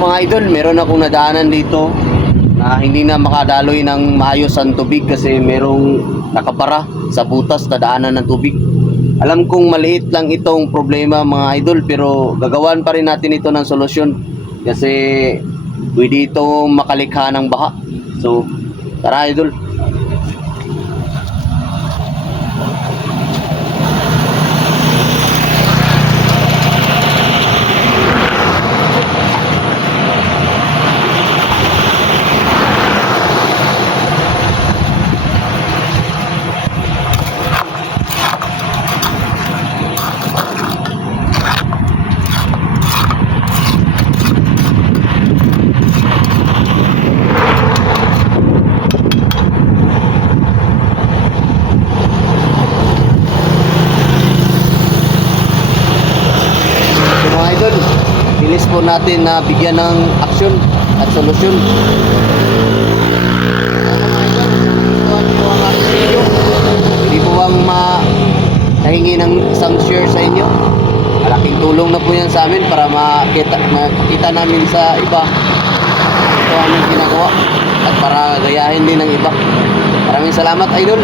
mga idol, meron akong nadaanan dito na hindi na makadaloy ng maayos ang tubig kasi merong nakapara sa butas na daanan ng tubig. Alam kong maliit lang itong problema mga idol, pero gagawan pa rin natin ito ng solusyon kasi pwede ito makalikha ng baha. So tara idol. Bilis po natin na bigyan ng aksyon at solusyon. Hindi po bang nahingi ng isang share sa inyo? Malaking tulong na po yan sa amin para makita namin sa iba ito aming ginagawa at para gayahin din ng iba. Maraming salamat idol.